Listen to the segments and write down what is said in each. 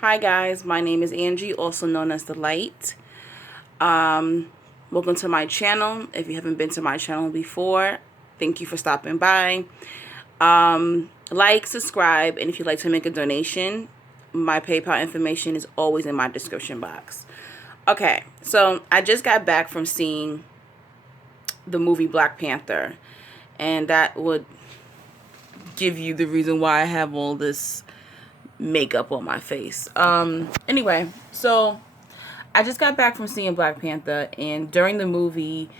Hi guys, my name is Angie, also known as The Light. Welcome to my channel. If you haven't been to my channel before, thank you for stopping by. Like, subscribe, and if you'd like to make a donation, my PayPal information is always in my description box. Okay, so I just got back from seeing the movie Black Panther, and that would give you the reason why I have all this makeup on my face. Anyway, so I just got back from seeing Black Panther, and during the movie,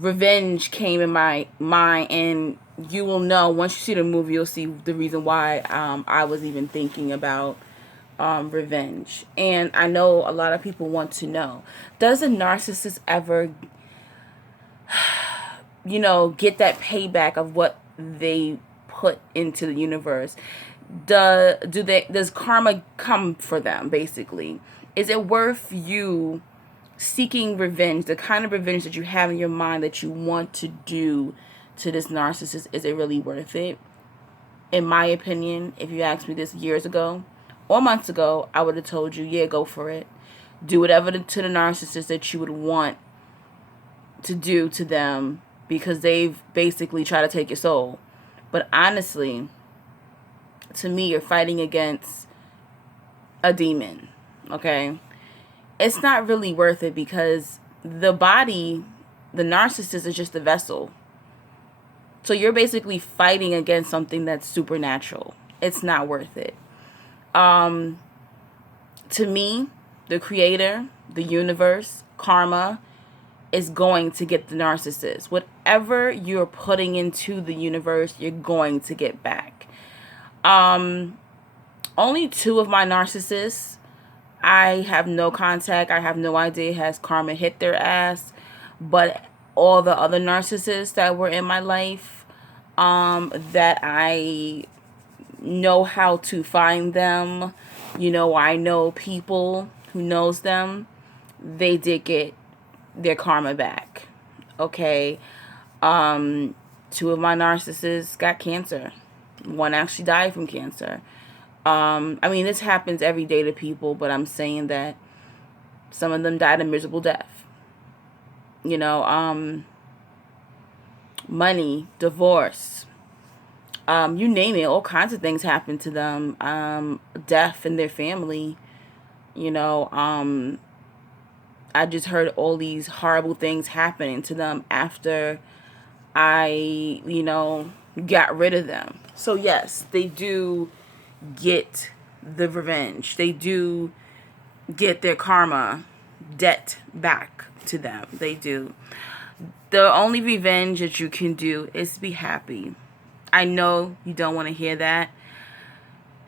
revenge came in my mind, and you will know once you see the movie, you'll see the reason why I was even thinking about revenge. And I know a lot of people want to know, does a narcissist ever, get that payback of what they put into the universe? Does karma come for them, basically? Is it worth you seeking revenge, the kind of revenge that you have in your mind that you want to do to this narcissist? Is it really worth it? In my opinion, if you asked me this years ago or months ago, I would have told you, yeah, go for it. Do whatever to the narcissist that you would want to do to them, because they've basically tried to take your soul. But honestly, to me, you're fighting against a demon, okay? It's not really worth it, because the body, the narcissist, is just a vessel. So you're basically fighting against something that's supernatural. It's not worth it. To me, the creator, the universe, karma is going to get the narcissist. Whatever you're putting into the universe, you're going to get back. Only 2 of my narcissists, I have no contact. I have no idea has karma hit their ass. But all the other narcissists that were in my life, that I know how to find them, I know people who knows them, they did get their karma back. Okay. 2 of my narcissists got cancer. One actually died from cancer. This happens every day to people, but I'm saying that some of them died a miserable death. Money, divorce, you name it, all kinds of things happen to them. Death in their family. I just heard all these horrible things happening to them after I, got rid of them. So yes, they do get the revenge. They do get their karma debt back to them. They do. The only revenge that you can do is be happy. I know you don't want to hear that.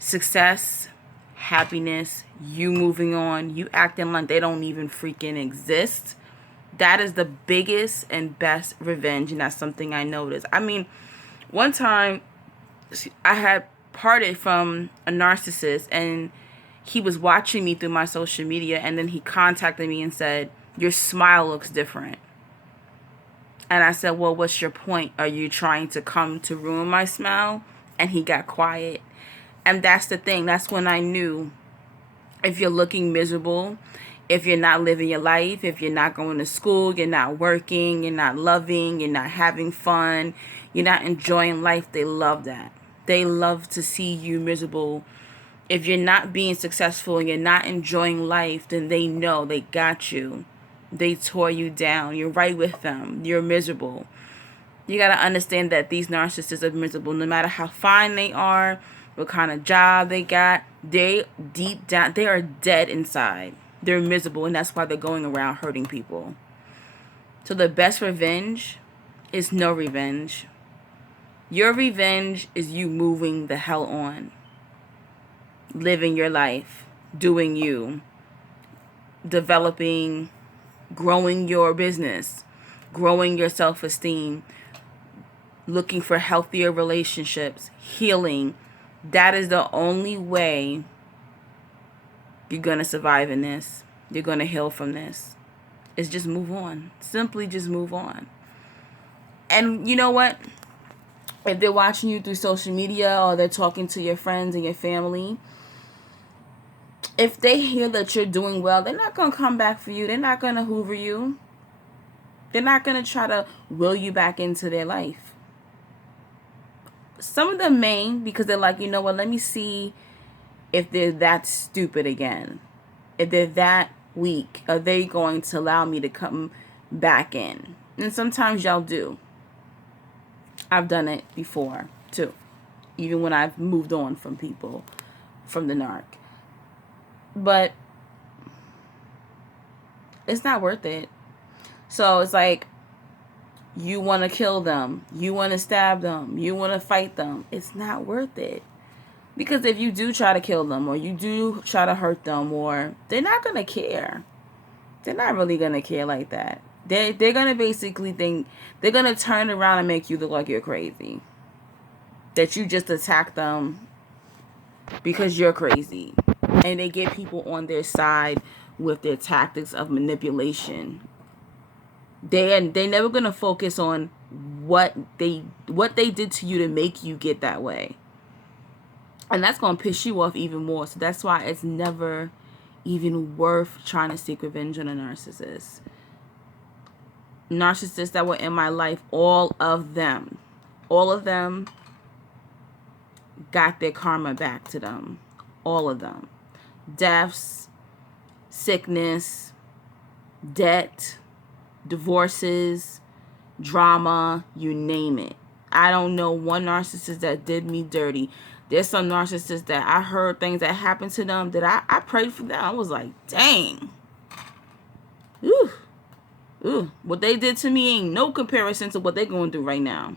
Success, happiness, you moving on, you acting like they don't even freaking exist. That is the biggest and best revenge, and that's something I noticed. One time I had parted from a narcissist, and he was watching me through my social media, and then he contacted me and said, "Your smile looks different." And I said, "Well, what's your point? Are you trying to come to ruin my smile?" And he got quiet. And that's the thing. That's when I knew, if you're looking miserable, if you're not living your life, if you're not going to school, you're not working, you're not loving, you're not having fun, you're not enjoying life, they love that. They love to see you miserable. If you're not being successful and you're not enjoying life, then they know they got you. They tore you down. You're right with them. You're miserable. You got to understand that these narcissists are miserable. No matter how fine they are, what kind of job they got, they deep down, they are dead inside. They're miserable, and that's why they're going around hurting people. So the best revenge is no revenge. Your revenge is you moving the hell on. Living your life. Doing you. Developing, growing your business. Growing your self-esteem. Looking for healthier relationships. Healing. That is the only way you're going to survive in this. You're going to heal from this. It's just move on. Simply just move on. And you know what? If they're watching you through social media or they're talking to your friends and your family, if they hear that you're doing well, they're not going to come back for you. They're not going to hoover you. They're not going to try to will you back into their life. Some of them may, because they're like, you know what, let me see if they're that stupid again. If they're that weak, are they going to allow me to come back in? And sometimes y'all do. I've done it before, too. Even when I've moved on from people, from the narc. But it's not worth it. So it's like, you want to kill them, you want to stab them, you want to fight them. It's not worth it. Because if you do try to kill them, or you do try to hurt them, or they're not going to care. They're not really going to care like that. They're going to basically think, they're going to turn around and make you look like you're crazy. That you just attacked them because you're crazy. And they get people on their side with their tactics of manipulation. They're never going to focus on what they did to you to make you get that way. And that's going to piss you off even more. So that's why it's never even worth trying to seek revenge on a narcissist. Narcissists that were in my life, all of them got their karma back to them. All of them. Deaths, sickness, debt, divorces, drama, you name it. I don't know one narcissist that did me dirty. There's some narcissists that I heard things that happened to them that I prayed for them. I was like, dang. Ooh. What they did to me ain't no comparison to what they're going through right now.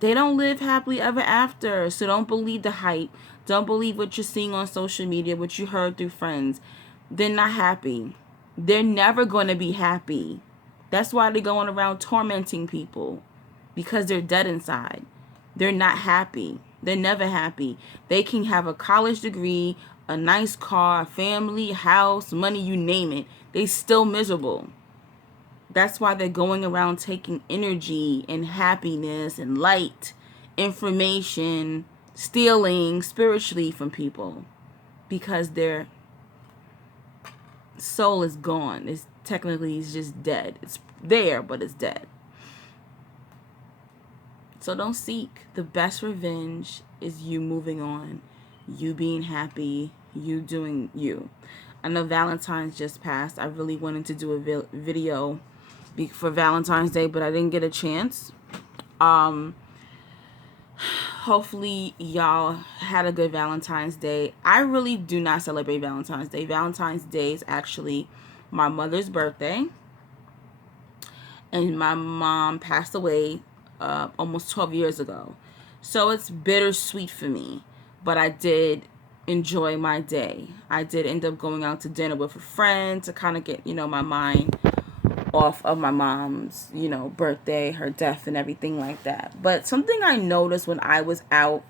They don't live happily ever after. So don't believe the hype. Don't believe what you're seeing on social media, what you heard through friends. They're not happy. They're never going to be happy. That's why they're going around tormenting people. Because they're dead inside. They're not happy. They're never happy. They can have a college degree, a nice car, family, house, money, you name it. They still miserable. That's why they're going around taking energy and happiness and light, information, stealing spiritually from people. Because their soul is gone. It's just dead. It's there, but it's dead. So don't seek. The best revenge is you moving on, you being happy, you doing you. I know Valentine's just passed. I really wanted to do a video for Valentine's Day, but I didn't get a chance. Hopefully y'all had a good Valentine's Day. I really do not celebrate Valentine's Day. Valentine's Day is actually my mother's birthday. And my mom passed away almost 12 years ago. So it's bittersweet for me. But I did enjoy my day. I did end up going out to dinner with a friend to kind of get, my mind off of my mom's, birthday, her death and everything like that. But something I noticed when I was out,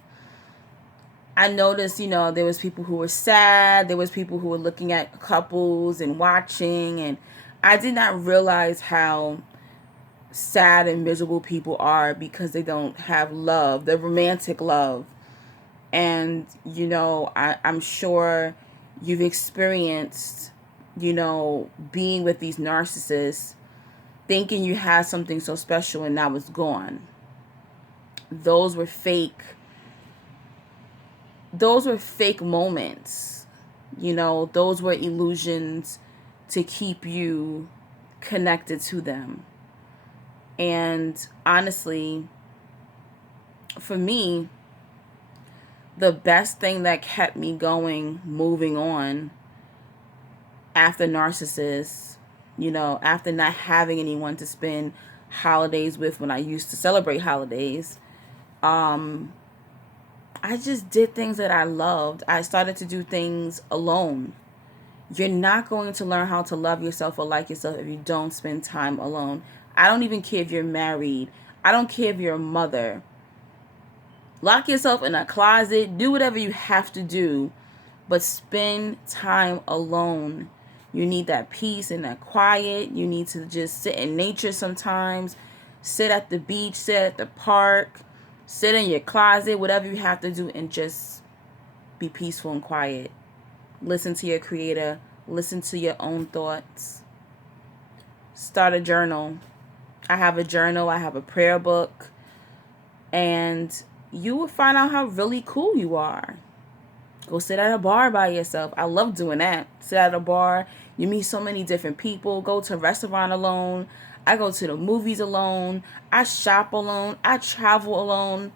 I noticed, there was people who were sad. There was people who were looking at couples and watching. And I did not realize how sad and miserable people are because they don't have love, the romantic love. And, I'm sure you've experienced, being with these narcissists, thinking you had something so special and now it's gone. Those were fake moments. Those were illusions to keep you connected to them. And honestly, for me, the best thing that kept me going, moving on after narcissists, after not having anyone to spend holidays with when I used to celebrate holidays, I just did things that I loved. I started to do things alone. You're not going to learn how to love yourself or like yourself if you don't spend time alone. I don't even care if you're married. I don't care if you're a mother. Lock yourself in a closet. Do whatever you have to do. But spend time alone. You need that peace and that quiet. You need to just sit in nature sometimes. Sit at the beach. Sit at the park. Sit in your closet. Whatever you have to do. And just be peaceful and quiet. Listen to your creator. Listen to your own thoughts. Start a journal. I have a journal. I have a prayer book. And you will find out how really cool you are. Go sit at a bar by yourself. I love doing that. Sit at a bar. You meet so many different people. Go to a restaurant alone. I go to the movies alone. I shop alone. I travel alone.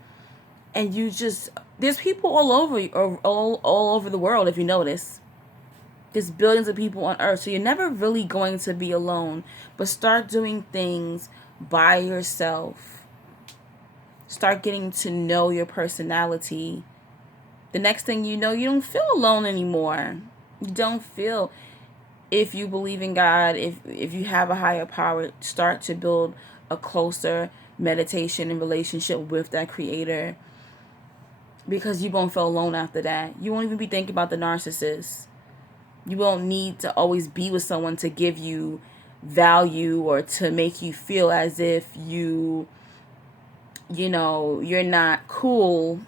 And you just, there's people all over, all over the world, if you notice. There's billions of people on earth. So you're never really going to be alone. But start doing things by yourself. Start getting to know your personality. The next thing you know, you don't feel alone anymore. You don't feel, if you believe in God, if you have a higher power, start to build a closer meditation and relationship with that creator. Because you won't feel alone after that. You won't even be thinking about the narcissist. You won't need to always be with someone to give you value or to make you feel as if you're not cool.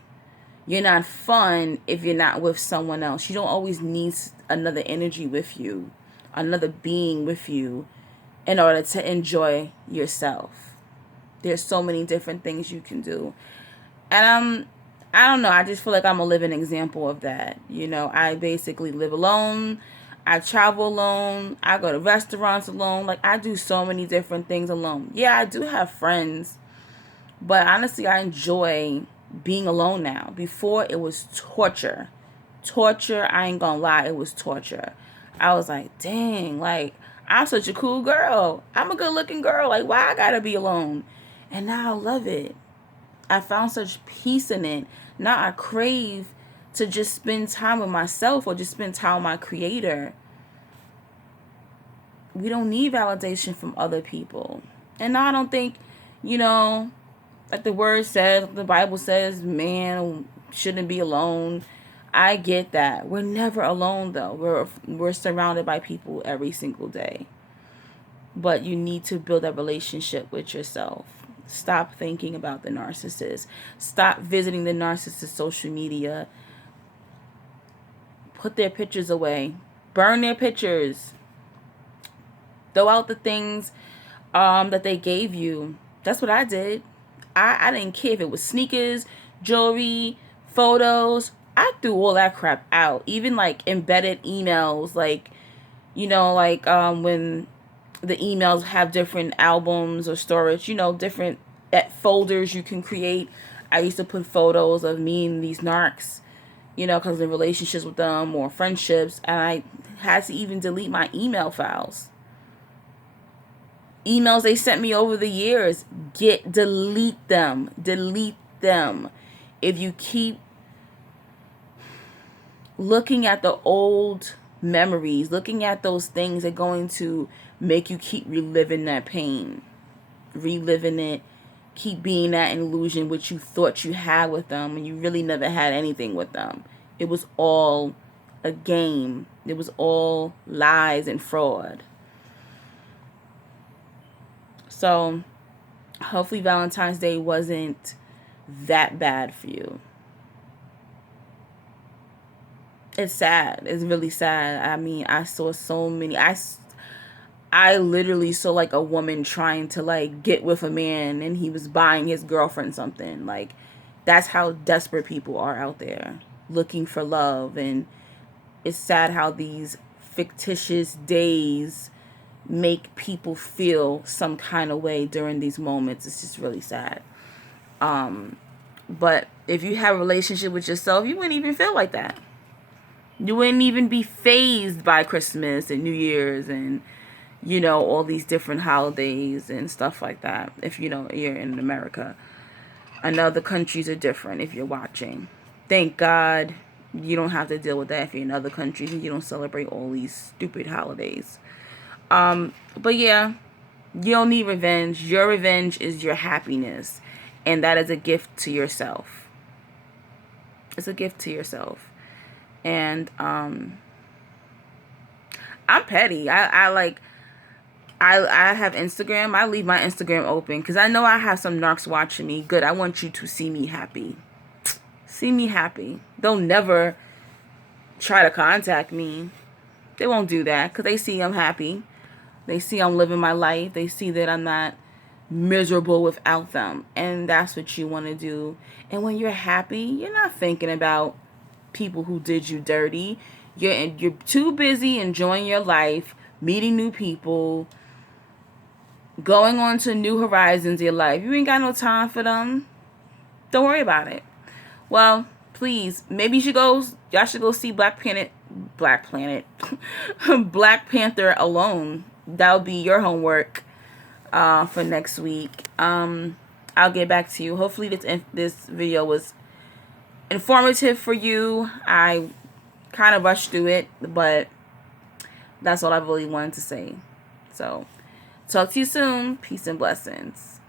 You're not fun if you're not with someone else. You don't always need another energy with you, another being with you in order to enjoy yourself. There's so many different things you can do. And I don't know, I just feel like I'm a living example of that. I basically live alone. I travel alone. I go to restaurants alone. Like, I do so many different things alone. Yeah, I do have friends. But honestly, I enjoy being alone now. Before, it was torture. Torture, I ain't gonna lie, it was torture. I was like, dang, like, I'm such a cool girl. I'm a good looking girl. Like, why I gotta be alone? And now I love it. I found such peace in it. Now I crave to just spend time with myself or just spend time with my creator. We don't need validation from other people. And now I don't think, like the word says, the Bible says, man shouldn't be alone. I get that. We're never alone, though. We're surrounded by people every single day. But you need to build a relationship with yourself. Stop thinking about the narcissist. Stop visiting the narcissist social media. Put their pictures away. Burn their pictures. Throw out the things that they gave you. That's what I did. I didn't care if it was sneakers, jewelry, photos. I threw all that crap out. Even like embedded emails, when the emails have different albums or storage, different folders you can create. I used to put photos of me and these narcs, because of relationships with them or friendships. And I had to even delete my email files. Emails they sent me over the years, delete them. If you keep looking at the old memories, looking at those things, are going to make you keep reliving that pain, reliving it, keep being that illusion which you thought you had with them and you really never had anything with them. It was all a game. It was all lies and fraud. So hopefully Valentine's Day wasn't that bad for you. It's sad. It's really sad. I mean, I saw so many. I literally saw like a woman trying to like get with a man and he was buying his girlfriend something. Like, that's how desperate people are out there looking for love. And it's sad how these fictitious days make people feel some kind of way during these moments. It's just really sad. But if you have a relationship with yourself, you wouldn't even feel like that. You wouldn't even be fazed by Christmas and New Year's and, all these different holidays and stuff like that. If, you're in America. I know the countries are different if you're watching. Thank God you don't have to deal with that if you're in other countries and you don't celebrate all these stupid holidays. But yeah, you don't need revenge. Your revenge is your happiness. And that is a gift to yourself. It's a gift to yourself. And, I'm petty. I have Instagram. I leave my Instagram open because I know I have some narcs watching me. Good. I want you to see me happy. See me happy. Don't never try to contact me. They won't do that because they see I'm happy. They see I'm living my life. They see that I'm not miserable without them. And that's what you want to do. And when you're happy, you're not thinking about people who did you dirty. You're too busy enjoying your life, meeting new people, going on to new horizons in your life. You ain't got no time for them. Don't worry about it. Well, please, maybe you should go. Y'all should go see Black Panther alone. That'll be your homework for next week. I'll get back to you. Hopefully, this video was informative for you. I kind of rushed through it, but that's all I really wanted to say. So, talk to you soon. Peace and blessings.